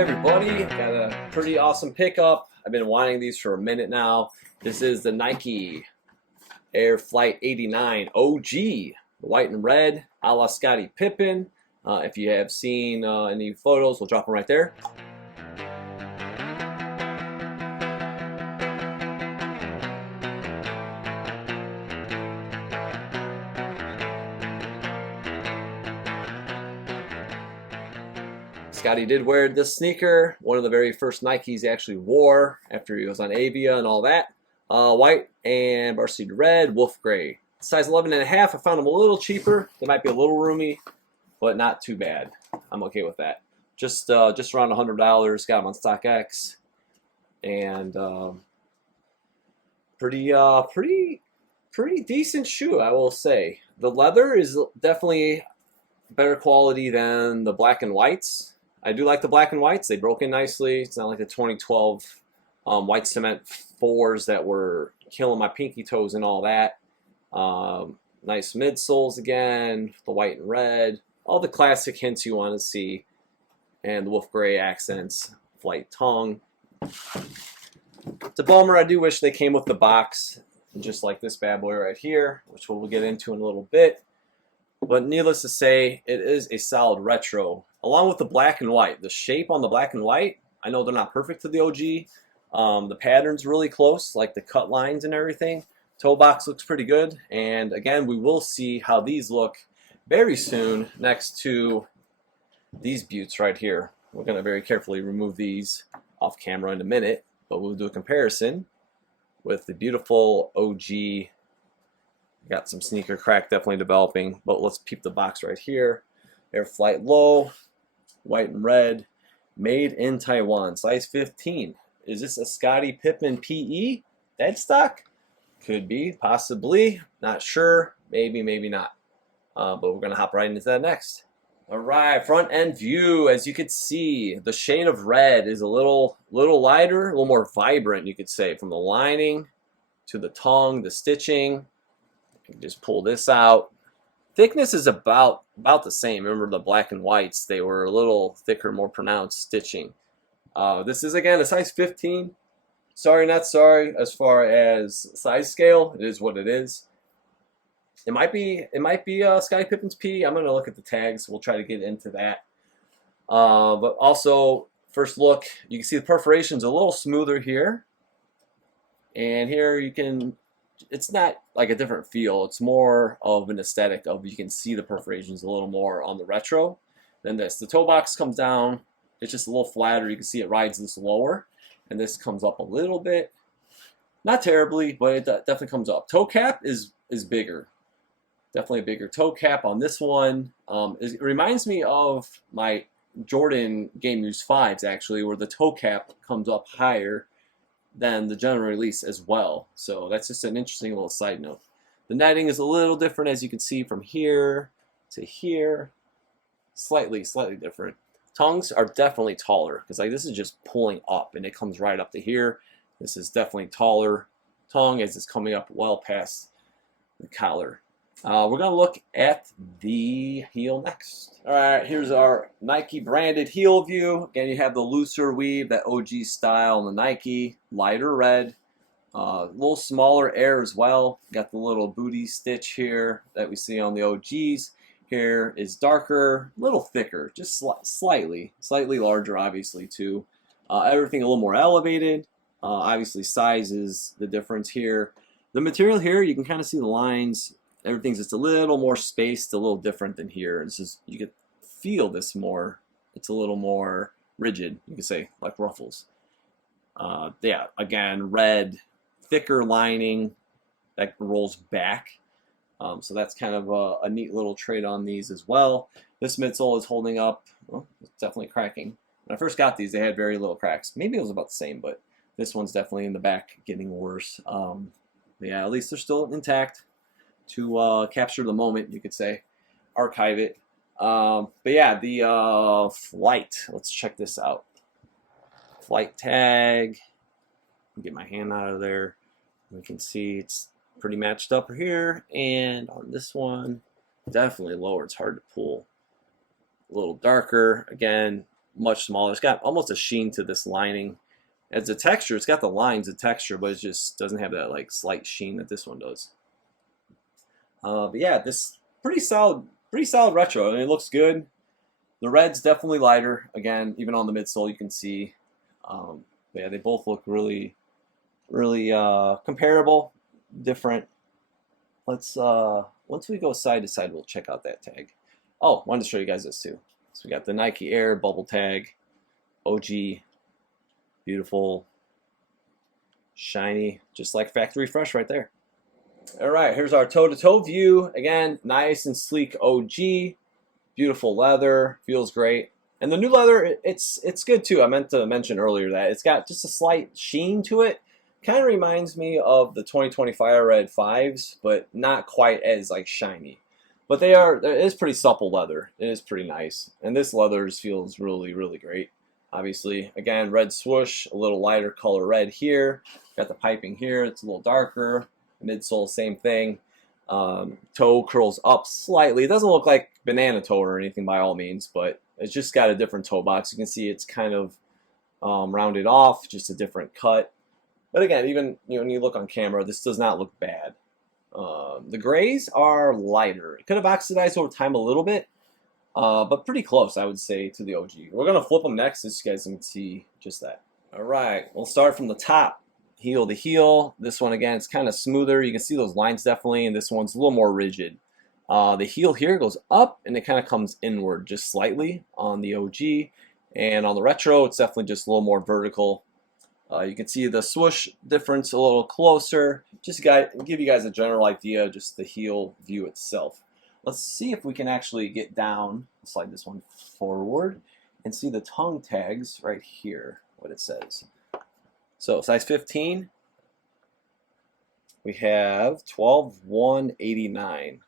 everybody, got a pretty awesome pickup. I've been wanting these for a minute now. This is the Nike Air Flight 89 OG, white and red, a la Scottie Pippen. If you have seen any photos, we'll drop them right there. Scottie did wear this sneaker, one of the very first Nikes he actually wore after he was on Avia and all that. White and varsity red, wolf gray. Size 11.5, I found them a little cheaper. They might be a little roomy, but not too bad. I'm okay with that. Just around $100, got them on StockX. And pretty decent shoe, I will say. The leather is definitely better quality than the black and whites. I do like the black and whites. They broke in nicely. It's not like the 2012 white cement 4s that were killing my pinky toes and all that. Nice midsoles again, the white and red. All the classic hints you want to see. And the wolf gray accents, flight tongue. It's a bummer. I do wish they came with the box, just like this bad boy right here, which we'll get into in a little bit. But needless to say, it is a solid retro. Along with the black and white. The shape on the black and white, I know they're not perfect to the OG. The pattern's really close, like the cut lines and everything. Toe box looks pretty good. And again, we will see how these look very soon next to these buttes right here. We're going to very carefully remove these off camera in a minute, but we'll do a comparison with the beautiful OG. Got some sneaker crack definitely developing, but let's peep the box right here. Air Flight Low, white and red, made in Taiwan, size 15. Is this a Scottie Pippen PE? Dead stock? Could be, possibly, not sure, maybe, maybe not. But we're gonna hop right into that next. All right, front end view. As you can see, the shade of red is a little lighter, a little more vibrant, you could say, from the lining to the tongue, the stitching. You can just pull this out. Thickness is about the same. Remember the black and whites, they were a little thicker, more pronounced stitching. This is again a size 15. Sorry, not sorry as far as size scale. It is what it is. It might be Scottie Pippen's P. I'm gonna look at the tags. We'll try to get into that. But also, first look, you can see the perforation's a little smoother here. And here you can, it's not like a different feel. It's more of an aesthetic of, you can see the perforations a little more on the retro than this. The toe box comes down. It's just a little flatter. You can see it rides this lower. And this comes up a little bit. Not terribly, but it definitely comes up. Toe cap is bigger. Definitely a bigger toe cap on this one. It reminds me of my Jordan Game Use 5s, actually, where the toe cap comes up higher than the general release as well. So that's just an interesting little side note. The netting is a little different, as you can see, from here to here. Slightly different. Tongues are definitely taller, because like this is just pulling up and it comes right up to here. This is definitely taller tongue as it's coming up well past the collar. We're going to look at the heel next. All right, here's our Nike branded heel view. Again, you have the looser weave, that OG style on the Nike, lighter red, a little smaller air as well. Got the little booty stitch here that we see on the OGs. Here is darker, a little thicker, just slightly larger, obviously, too. Everything a little more elevated. Obviously, size is the difference here. The material here, you can kind of see the lines. Everything's just a little more spaced, a little different than here. It's just, you could feel this more. It's a little more rigid, you could say, like ruffles. Yeah, again, red, thicker lining that rolls back. So that's kind of a neat little trait on these as well. This midsole is holding up. Well, it's definitely cracking. When I first got these, they had very little cracks. Maybe it was about the same, but this one's definitely in the back getting worse. But yeah, at least they're still intact to capture the moment, you could say, archive it. But yeah, the flight. Let's check this out. Flight tag. Get my hand out of there. We can see it's pretty matched up here, and on this one, definitely lower. It's hard to pull. A little darker. Again, much smaller. It's got almost a sheen to this lining. As a texture, it's got the lines of texture, but it just doesn't have that like slight sheen that this one does. But yeah, this pretty solid retro. I mean, it looks good. The red's definitely lighter. Again, even on the midsole, you can see. But yeah, they both look really, really comparable, different. Let's once we go side to side, we'll check out that tag. Oh, wanted to show you guys this too. So we got the Nike Air bubble tag, OG, beautiful, shiny, just like factory fresh right there. All right, here's our toe-to-toe view. Again, nice and sleek OG, beautiful leather, feels great. And the new leather, it's good too. I meant to mention earlier that it's got just a slight sheen to it. Kind of reminds me of the 2020 Fire Red 5s, but not quite as like shiny. But it is pretty supple leather. It is pretty nice. And this leather feels really, really great. Obviously, again, red swoosh, a little lighter color red here. Got the piping here, it's a little darker. Midsole, same thing. Toe curls up slightly. It doesn't look like banana toe or anything by all means, but it's just got a different toe box. You can see it's kind of rounded off, just a different cut. But again, even when you look on camera, this does not look bad. The grays are lighter. It could have oxidized over time a little bit, but pretty close, I would say, to the OG. We're going to flip them next so you guys can see just that. All right, we'll start from the top, heel to heel. This one, again, it's kind of smoother. You can see those lines definitely, and this one's a little more rigid. The heel here goes up, and it kind of comes inward just slightly on the OG. And on the retro, it's definitely just a little more vertical. You can see the swoosh difference a little closer. Just to give you guys a general idea, just the heel view itself. Let's see if we can actually get down, slide this one forward, and see the tongue tags right here, what it says. So size 15, we have 12/189.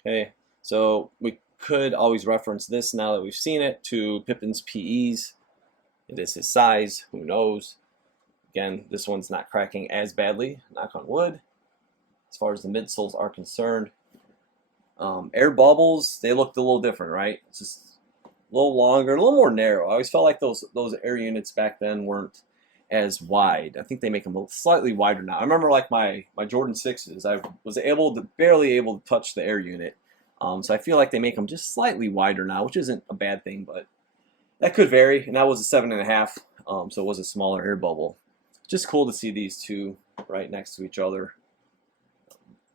Okay, so we could always reference this now that we've seen it to Pippin's PEs. It is his size, who knows. Again, this one's not cracking as badly, knock on wood, as far as the midsoles are concerned. Air bubbles, they looked a little different, right? It's just a little longer, a little more narrow. I always felt like those air units back then weren't as wide. I think they make them slightly wider now. I remember like my Jordan 6s, I was barely able to touch the air unit. So I feel like they make them just slightly wider now, which isn't a bad thing, but that could vary. And that was a 7.5, so it was a smaller air bubble. Just cool to see these two right next to each other,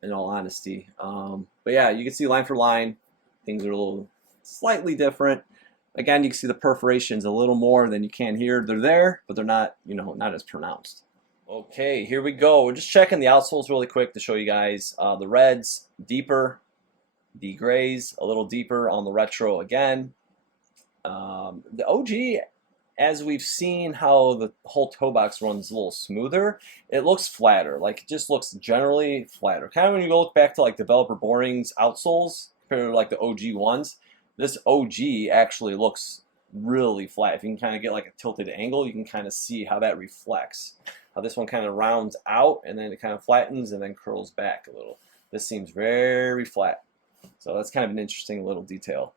in all honesty. But yeah, you can see line for line, things are a little slightly different. Again, you can see the perforations a little more than you can here. They're there, but they're not, not as pronounced. Okay, here we go. We're just checking the outsoles really quick to show you guys. The reds, deeper. The grays, a little deeper on the retro again. The OG, as we've seen how the whole toe box runs a little smoother, it looks flatter. Like, it just looks generally flatter. Kind of when you go look back to like Developer Boring's outsoles compared to like the OG ones, this OG actually looks really flat. If you can kind of get like a tilted angle, you can kind of see how that reflects. How this one kind of rounds out and then it kind of flattens and then curls back a little. This seems very flat. So that's kind of an interesting little detail.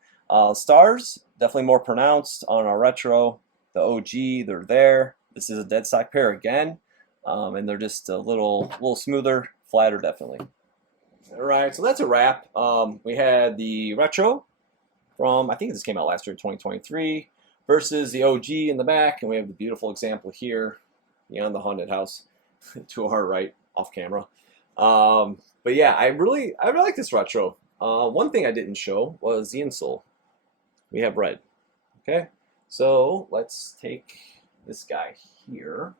Stars, definitely more pronounced on our retro. The OG, they're there. This is a dead stock pair again, and they're just a little smoother, flatter definitely. All right, so that's a wrap. We had the retro from, I think this came out last year, 2023, versus the OG in the back, and we have the beautiful example here, beyond the haunted house, to our right, off camera. But yeah, I really like this retro. One thing I didn't show was the insole. We have red. Okay. So let's take this guy here.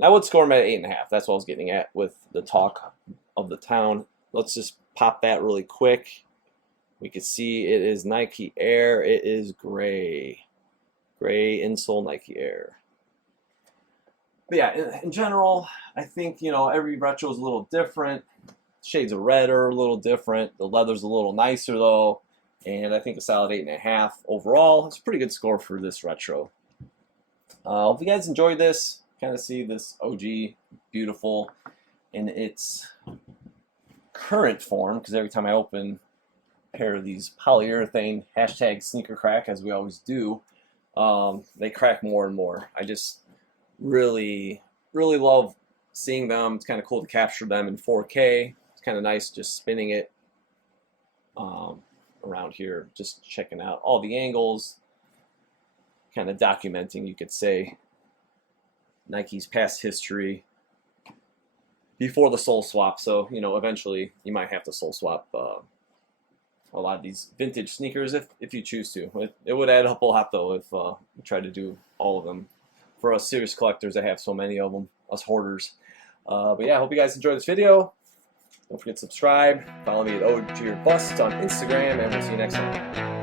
I would score him at 8.5. That's what I was getting at with the talk of the town. Let's just pop that really quick. We can see it is Nike Air. It is gray. Gray insole Nike Air. But yeah, in general, I think, every retro is a little different. Shades of red are a little different. The leather's a little nicer though. And I think a solid 8.5 overall. It's a pretty good score for this retro. If you guys enjoyed this, kind of see this OG beautiful in its current form, because every time I open a pair of these polyurethane hashtag sneaker crack, as we always do, they crack more and more. I just really, really love seeing them. It's kind of cool to capture them in 4K. It's kind of nice just spinning it around here, just checking out all the angles, kind of documenting, you could say, Nike's past history before the sole swap. So, you know, eventually you might have to sole swap a lot of these vintage sneakers if you choose to. It would add up a lot, though, if you tried to do all of them. For us serious collectors that have so many of them, us hoarders. But yeah, I hope you guys enjoyed this video. Don't forget to subscribe. Follow me at Ode to Your Bust on Instagram, and we'll see you next time.